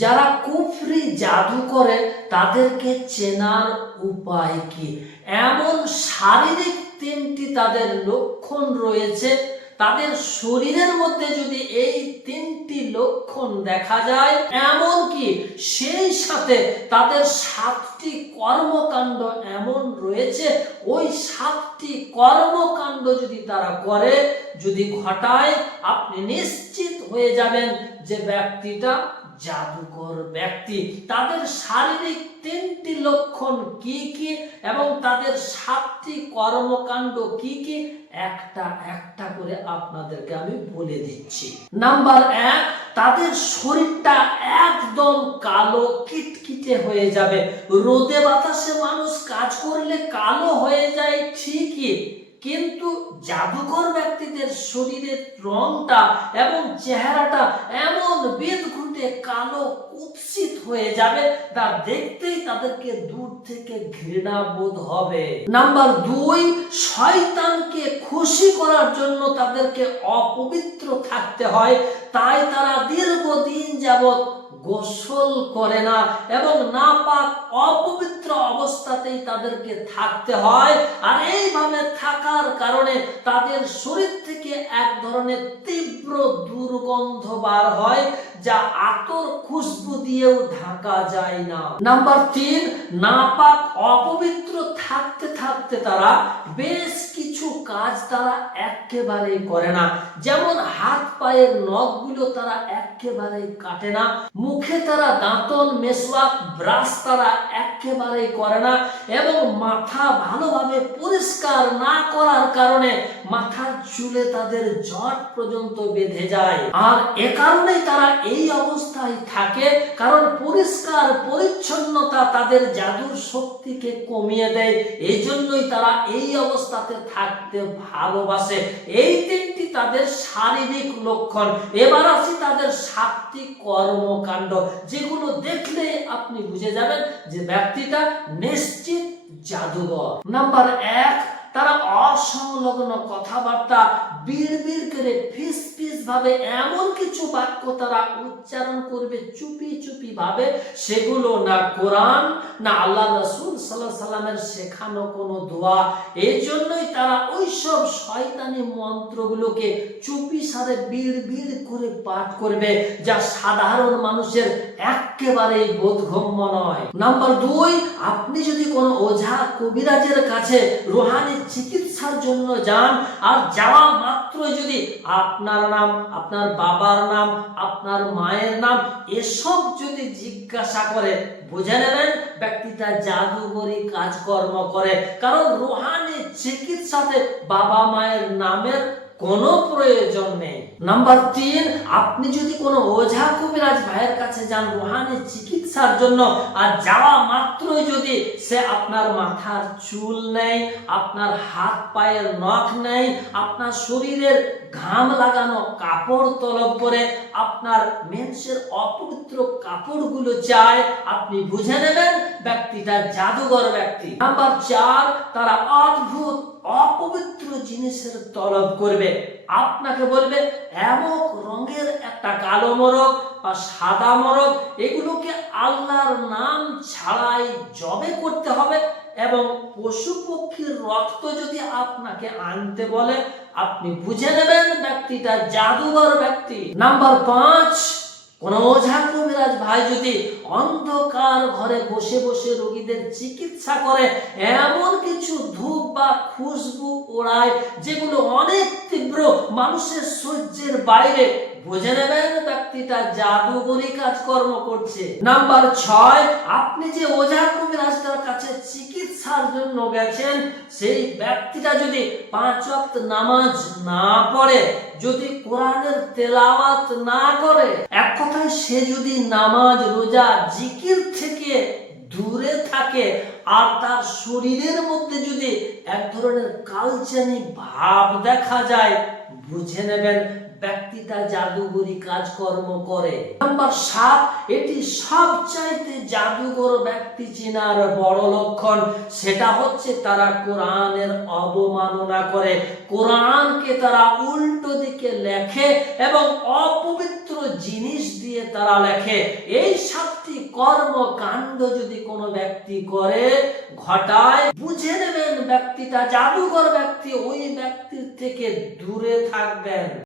যারা কুফরি জাদু করে তাদেরকে চেনার উপায় কি? এমন শারীরিক তিনটি তাদের লক্ষণ রয়েছে, তাদের শরীরের মধ্যে যদি এই তিনটি লক্ষণ দেখা যায়, এমনকি সেই সাথে তাদের 7টি কর্মকাণ্ড এমন রয়েছে, ওই 7টি কর্মকাণ্ড যদি তারা করে, যদি ঘটায়, আপনি নিশ্চিত হয়ে যাবেন যে ব্যক্তিটা জাদুকর ব্যক্তি। তাদের শারীরিক তিনটি লক্ষণ কি কি এবং তাদের 7টি কর্মকাণ্ড কি কি, একটা একটা করে আপনাদেরকে আমি বলে দিচ্ছি। নাম্বার 1, তাদের শরীরটা একদম কালো কিটকিটে হয়ে যাবে। রোদে বাতাসে মানুষ কাজ করলে কালো হয়ে যায় ঠিকই, কিন্তু জাদুকর ব্যক্তিদের শরীরের রংটা এবং চেহারাটা এমন বিদঘুটে কালো কুৎসিত হয়ে যাবে, তা দেখতেই তাদেরকে দূর থেকে ঘৃণা বোধ হবে। নাম্বার 2, শয়তানকে খুশি করার জন্য তাদেরকে অপবিত্র থাকতে হয়, তাই তারা দীর্ঘদিন যাবৎ গোসল করে না এবং নাপাক অপবিত্র অবস্থাতেই তাদেরকে থাকতে হয়। আর এইভাবে থাকার কারণে তাদের শরীর থেকে এক ধরনের তীব্র দুর্গন্ধ বার হয়, যা আতর খুশবু দিয়েও ঢাকা যায় না। নাম্বার 3, নাপাক অপবিত্র থাকতে থাকতে তারা বেশ কিছু কাজ তারা একেবারে করে না, যেমন হাত পায়ের নখগুলো তারা একেবারে কাটে না, মুখে তারা দাঁতন মেসওয়াক ব্রাশ তারা একেবারে করে না, এবং মাথা ভালোভাবে পরিষ্কার না করার কারণে মাথার চুলে তাদের জট পর্যন্ত বেঁধে যায়। আর এ কারণেই তারা এই অবস্থায় থাকে, কারণ পরিষ্কার পরিচ্ছন্নতা তাদের জাদুর শক্তিকে কমিয়ে দেয়। এই জন্যই তারা এই অবস্থাতে থাকতে ভালোবাসে। এই তিনটি তাদের শারীরিক লক্ষণ। এবার আসি তাদের 7টি কর্মকাণ্ড, যেগুলো দেখলে আপনি বুঝে যাবেন যে ব্যক্তিটা নিশ্চিত জাদুঘর। নাম্বার 1, তারা অসংলগ্ন কথাবার্তা বিড়বিড় করে ফিস ফিস ভাবে এমন কিছু বাক্য তারা উচ্চারণ করবে চুপি চুপি ভাবে, সেগুলো না কোরআন না আল্লাহ রাসূল সাল্লাল্লাহু আলাইহি সাল্লামের শেখানো কোনো দোয়া। এই জন্যই তারা ওইসব শয়তানি মন্ত্রগুলোকে চুপি সারে বিড়বিড় করে পাঠ করবে, যা সাধারণ মানুষের একেবারেই বোধগম্য নয়। নাম্বার 2, আপনি যদি কোনো ওঝা কবিরাজের কাছে রুহানি চিকিৎসার জন্য যান, আর যাওয়া মাত্র যদি আপনার নাম, আপনার বাবার নাম, আপনার মায়ের নাম এসব যদি জিজ্ঞাসা করে, বুঝে নেবেন ব্যক্তিটা জাদুঘরি কাজকর্ম করে, কারণ রুহানি চিকিৎসাতে বাবা মায়ের নামের কোনো প্রয়োজন নেই। নাম্বার 3, আপনি যদি কোনো ওঝা কবিরাজ ভাইয়ের কাছে যান রুহানি চিকিৎসার জন্য, আর যাওয়া মাত্রই যদি সে আপনার মাথার চুল নেয়, আপনার হাত পায়ের নখ নেয়, আপনার শরীরের ঘাম লাগানো কাপড় তলব করে আপনার মেন্সের অপবিত্র কাপড়গুলো চায়, আপনি বুঝে নেবেন ব্যক্তিটা জাদুঘর ব্যক্তি। নাম্বার 4, তারা অদ্ভুত অপবিত্র জিনিসের তলব করবে। আপনাকে বলবে এমক রঙের একটা কালো মোরগ বা সাদা মোরগ, এগুলোকে আল্লাহর নাম ছাড়াই জবে করতে হবে, এবং পশু পক্ষীর রক্ত যদি আপনাকে আনতে বলে, আপনি বুঝে নেবেন ব্যক্তিটা জাদুঘর ব্যক্তি। নাম্বার 5, কোন ওঝা কবিরাজ ভাই যদি অন্ধকার ঘরে বসে বসে রোগীদের চিকিৎসা করে, এমন কিছু ধূপ বা খুশবু ওড়ায় যেগুলো অনেক তীব্র, মানুষের সহ্যের বাইরে, বুঝে নেবেন ব্যক্তিটা জাদুঘরি কাজকর্ম করছে। নাম্বার 6, আপনি যে ওঝা কবিরাজটার কাছে চিকিৎসার জন্য গেছেন, সেই ব্যক্তিটা যদি 5 ওয়াক্ত নামাজ না পড়ে, যদি কোরআনের তেলাওয়াত না করে, এক কথায় সে যদি নামাজ রোজা জিকির থেকে দূরে থাকে, আর তার শরীরের মধ্যে যদি এক ধরনের কালচানি ভাব দেখা যায়, বুঝে নেবেন ব্যক্তিটা জাদুগরি কাজকর্ম করে। নাম্বার 7, এটি সবচাইতে জাদুঘর ব্যক্তি চেনার বড় লক্ষণ, সেটা হচ্ছে তারা কোরআনের অবমাননা করে, কোরআনকে তারা উল্টো দিকে লেখে এবং অপবিত্র জিনিস দিয়ে তারা লেখে। এই 7টি কর্মকাণ্ড যদি কোনো ব্যক্তি করে, ঘটায়, বুঝে নেবেন ব্যক্তিটা জাদুঘর ব্যক্তি, ওই ব্যক্তির থেকে দূরে থাকবেন।